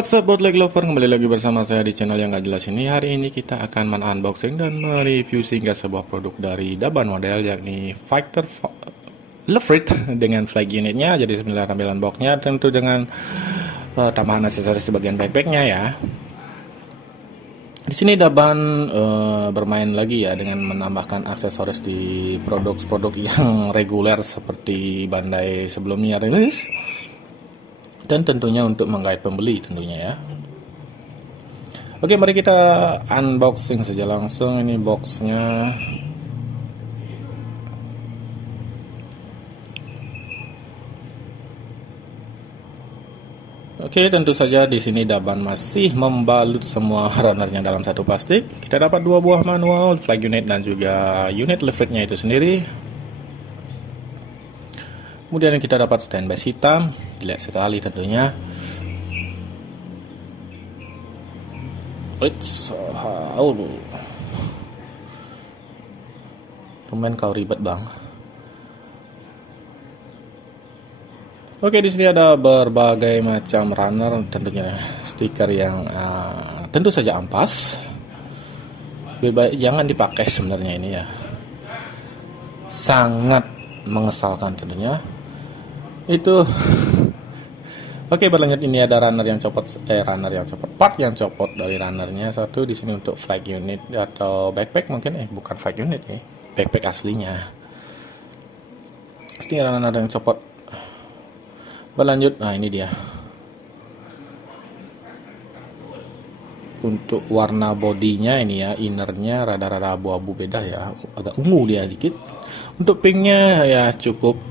What's up bootleg lover, kembali lagi bersama saya di channel yang gak jelas ini. Hari ini kita akan men-unboxing dan mereview singgah sebuah produk dari Daban model, yakni Fighter Lefrit dengan flag unitnya. Jadi sebenarnya tampilan boxnya tentu dengan tambahan aksesoris di bagian backpacknya ya. Di sini Daban bermain lagi ya dengan menambahkan aksesoris di produk-produk yang reguler seperti Bandai sebelumnya rilis. Dan tentunya untuk menggait pembeli tentunya ya. Oke, mari kita unboxing saja langsung. Ini boxnya. Oke, tentu saja di sini Daban masih membalut semua runnernya dalam satu plastik. Kita dapat dua buah manual, flag unit dan juga unit lefritnya itu sendiri. Kemudian kita dapat stand base hitam, dilihat sekali tentunya. Lumayan kau ribet bang. Oke, di sini ada berbagai macam runner, tentunya stiker yang tentu saja ampas. Lebih baik jangan dipakai sebenarnya ini ya. Sangat mengesalkan tentunya. Itu oke, berlanjut. Ini ada runner yang copot, part yang copot dari runnernya. Satu di sini untuk flag unit atau backpack mungkin, bukan flag unit ya, backpack aslinya. Ini runner yang copot. Berlanjut, nah ini dia. Untuk warna bodinya ini ya, innernya rada-rada abu-abu beda ya, agak ungu dia dikit. Untuk pinknya ya cukup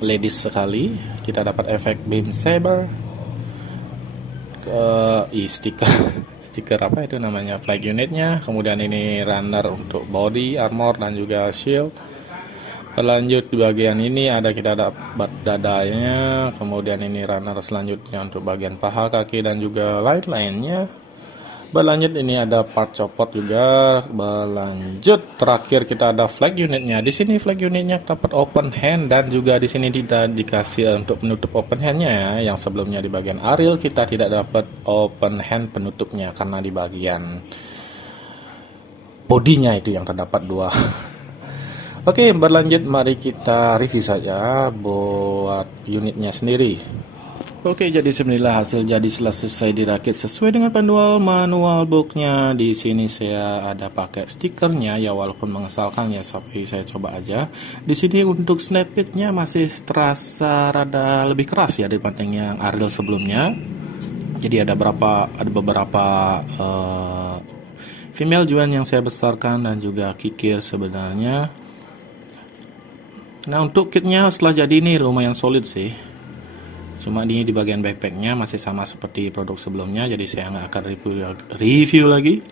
ladies sekali. Kita dapat efek beam saber, stiker apa itu namanya, flag unitnya. Kemudian ini runner untuk body armor dan juga shield. Berlanjut di bagian ini kita dapat dadanya. Kemudian ini runner selanjutnya untuk bagian paha, kaki dan juga lainnya. Berlanjut ini ada part copot juga. Berlanjut terakhir kita ada flag unitnya. Di sini flag unitnya dapat open hand dan juga di sini tidak dikasih untuk penutup open handnya ya. Yang sebelumnya di bagian Ariel kita tidak dapat open hand penutupnya karena di bagian bodinya itu yang terdapat dua. Oke, berlanjut mari kita review saja buat unitnya sendiri. Oke, jadi sebenarnya hasil jadi setelah selesai dirakit sesuai dengan panduan manual booknya. Di sini saya ada pakai stikernya ya, walaupun mengesalkan ya, tapi saya coba aja. Di sini untuk snap-pitnya masih terasa rada lebih keras ya dibanding yang Ariel sebelumnya. Jadi ada beberapa female join yang saya besarkan dan juga kikir sebenarnya. Nah, untuk kitnya setelah jadi ini lumayan solid sih. Cuma ini di bagian backpacknya masih sama seperti produk sebelumnya, jadi saya nggak akan review lagi.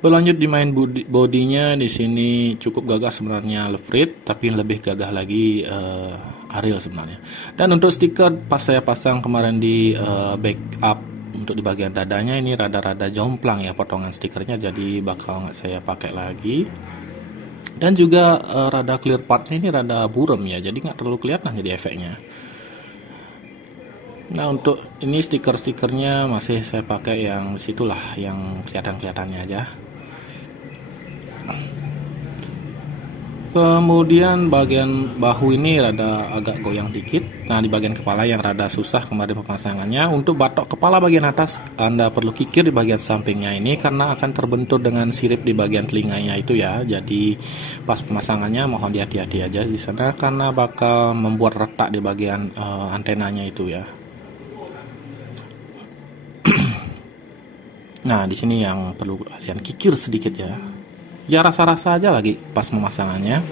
Berlanjut di main bodinya, di sini cukup gagah sebenarnya Lefrit, tapi lebih gagah lagi Ariel sebenarnya. Dan untuk stiker pas saya pasang kemarin di backup untuk di bagian dadanya, ini rada-rada jomplang ya potongan stikernya, jadi bakal nggak saya pakai lagi. Dan juga rada clear partnya ini rada buram ya, jadi nggak terlalu kelihatan jadi efeknya. Nah, untuk ini stikernya masih saya pakai yang situlah, yang kelihatan-kelihatannya aja. Kemudian bagian bahu ini rada agak goyang dikit. Nah, di bagian kepala yang rada susah kemarin pemasangannya. Untuk batok kepala bagian atas Anda perlu kikir di bagian sampingnya ini karena akan terbentur dengan sirip di bagian telinganya itu ya. Jadi pas pemasangannya mohon hati-hati aja di sana karena bakal membuat retak di bagian antenanya itu ya. Nah, di sini yang perlu kalian kikir sedikit ya. Ya rasa-rasa aja lagi pas pemasangannya.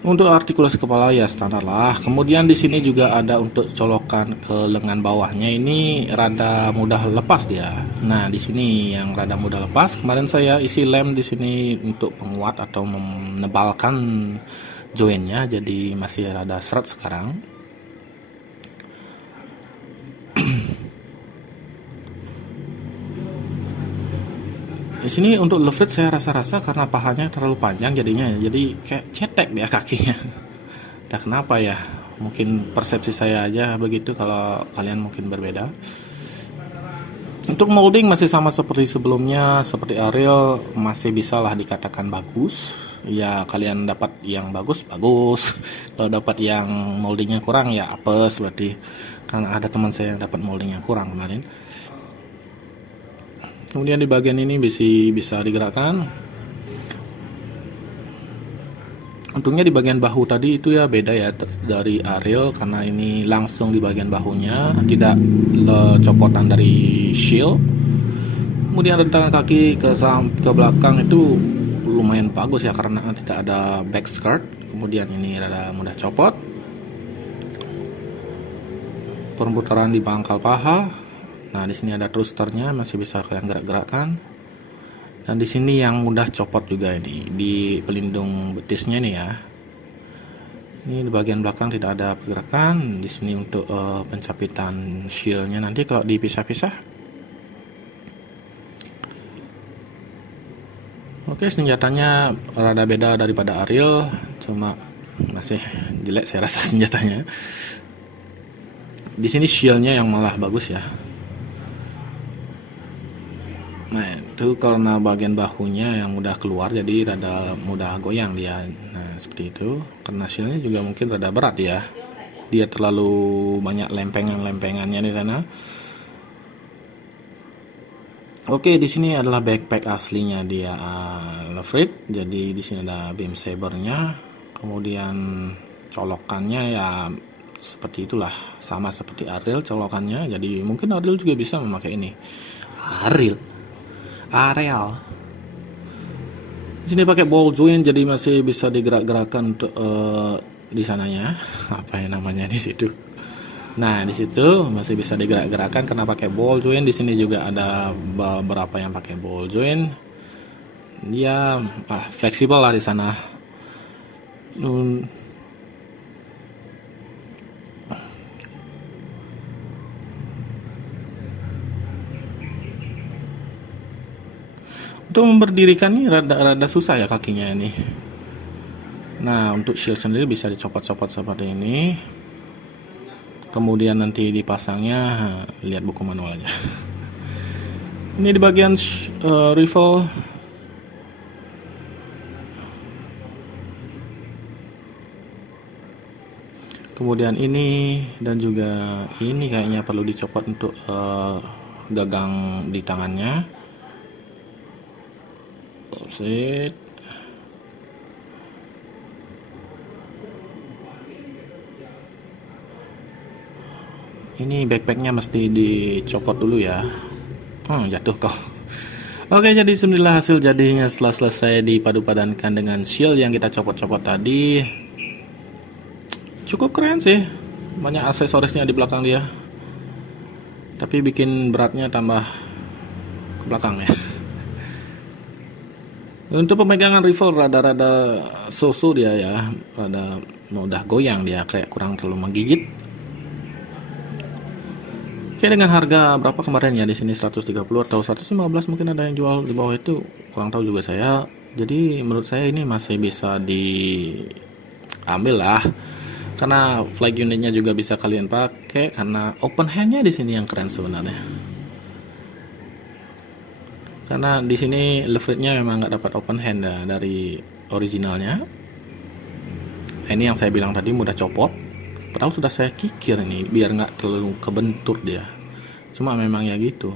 Untuk artikulasi kepala ya standar lah. Kemudian di sini juga ada untuk colokan ke lengan bawahnya, ini rada mudah lepas dia. Nah, di sini yang rada mudah lepas. Kemarin saya isi lem di sini untuk penguat atau menebalkan joinnya, jadi masih rada seret sekarang. Di sini untuk Lefrit saya rasa-rasa karena pahanya terlalu panjang jadinya, jadi kayak cetek dia kakinya. Entah kenapa ya. Mungkin persepsi saya aja begitu, kalau kalian mungkin berbeda. Untuk molding masih sama seperti sebelumnya, seperti Ariel, masih bisalah dikatakan bagus. Ya kalian dapat yang bagus, kalau dapat yang moldingnya kurang ya apes berarti. Karena ada teman saya yang dapat molding yang kurang kemarin. Kemudian di bagian ini bisa digerakkan. Untungnya di bagian bahu tadi itu ya beda ya dari Ariel, karena ini langsung di bagian bahunya, tidak copotan dari shield. Kemudian rentakan kaki ke belakang itu lumayan bagus ya, karena tidak ada back skirt. Kemudian ini rada mudah copot. Perputaran di pangkal paha. Nah, di sini ada thrusternya, masih bisa kalian gerak-gerakkan. Dan di sini yang mudah copot juga ini di pelindung betisnya nih ya. Ini di bagian belakang tidak ada pergerakan. Di sini untuk pencapitan shieldnya nanti kalau dipisah-pisah. Oke, senjatanya rada beda daripada Ariel, cuma masih jelek saya rasa senjatanya. Di sini shieldnya yang malah bagus ya. Nah, itu karena bagian bahunya yang mudah keluar, jadi rada mudah goyang dia. Nah, seperti itu. Karena shieldnya juga mungkin rada berat ya. Dia terlalu banyak lempengan-lempengannya di sana. Oke, di sini adalah backpack aslinya dia, Lefrit. Jadi di sini ada beam sabernya. Kemudian colokannya ya seperti itulah, sama seperti Ariel colokannya. Jadi mungkin Ariel juga bisa memakai ini. Areal. Di sini pakai ball joint, jadi masih bisa digerak-gerakkan untuk di sananya. Apa yang namanya di situ? Nah, di situ masih bisa digerak-gerakkan karena pakai ball joint. Di sini juga ada beberapa yang pakai ball joint. Dia fleksibel lah di sana. Untuk memberdirikan ini rada susah ya kakinya ini. Nah, untuk shield sendiri bisa dicopot-copot seperti ini. Kemudian nanti dipasangnya, lihat buku manual aja. Ini di bagian rifle. Kemudian ini dan juga ini kayaknya perlu dicopot untuk gagang di tangannya. Set. Ini backpacknya mesti dicopot dulu ya. Jatuh kau. Oke, jadi sembilan hasil jadinya setelah selesai dipadu-padankan dengan shield yang kita copot-copot tadi. Cukup keren sih. Banyak aksesorisnya di belakang dia. Tapi bikin beratnya tambah ke belakang ya. Untuk pemegangan rifle rada-rada so-so dia ya, rada mudah goyang dia, kayak kurang terlalu menggigit. Oke, dengan harga berapa kemarin ya di sini 130 atau 115 mungkin ada yang jual di bawah itu, kurang tahu juga saya. Jadi menurut saya ini masih bisa diambil lah, karena flag unitnya juga bisa kalian pakai, karena open handnya di sini yang keren sebenarnya. Karena di sini Lefritnya memang nggak dapat open hand ya, dari originalnya. Ini yang saya bilang tadi mudah copot. Padahal sudah saya kikir ini biar nggak terlalu kebentur dia. Cuma memang ya gitu,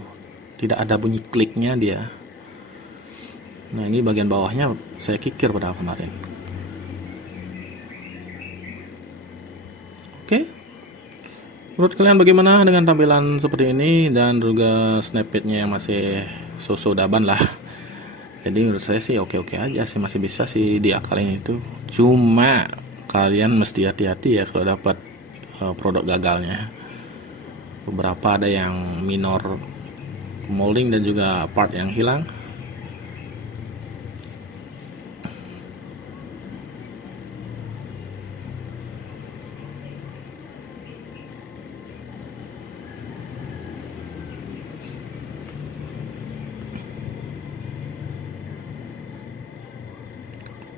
tidak ada bunyi kliknya dia. Nah, ini bagian bawahnya saya kikir pada kemarin. Oke. Menurut kalian bagaimana dengan tampilan seperti ini dan juga snappeednya yang masih so-so daban lah. Jadi menurut saya sih oke-oke aja sih, masih bisa sih diakalin itu. Cuma kalian mesti hati-hati ya kalau dapat produk gagalnya. Beberapa ada yang minor molding dan juga part yang hilang.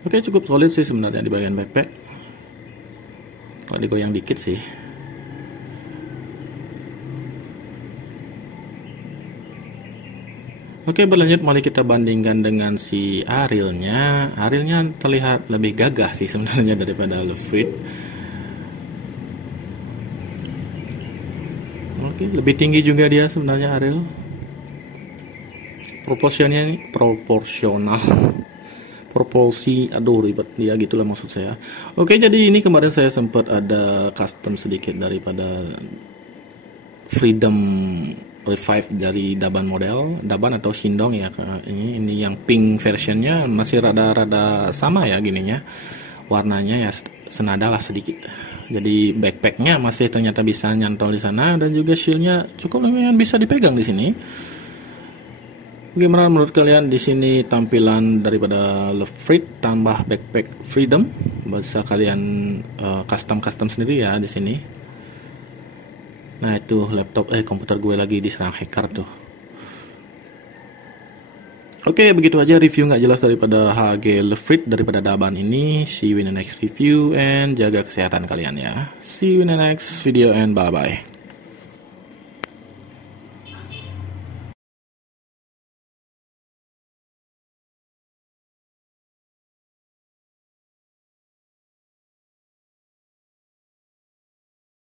Oke, cukup solid sih sebenarnya di bagian backpack. agak digoyang dikit sih. Oke, berlanjut mari kita bandingkan dengan si Arielnya. Arielnya terlihat lebih gagah sih sebenarnya daripada Lefrit. Oke, lebih tinggi juga dia sebenarnya Ariel. Proporsional. Proporsi, aduh ribet dia gitulah maksud saya. Oke, jadi ini kemarin saya sempat ada custom sedikit daripada Freedom Revive dari Daban model, Daban atau Shindong ya. Ini yang pink versionnya masih rada-rada sama ya gininya, warnanya ya senada lah sedikit. Jadi backpacknya masih ternyata bisa nyantol di sana, dan juga shieldnya cukup lumayan bisa dipegang di sini. Bagaimana menurut kalian di sini tampilan daripada Lefrit tambah backpack Freedom? Bisa kalian custom sendiri ya di sini. Nah itu laptop komputer gue lagi diserang hacker tuh. Oke, begitu aja review nggak jelas daripada HG Lefrit daripada Daban ini. See you in the next review and jaga kesehatan kalian ya. See you in the next video and bye bye.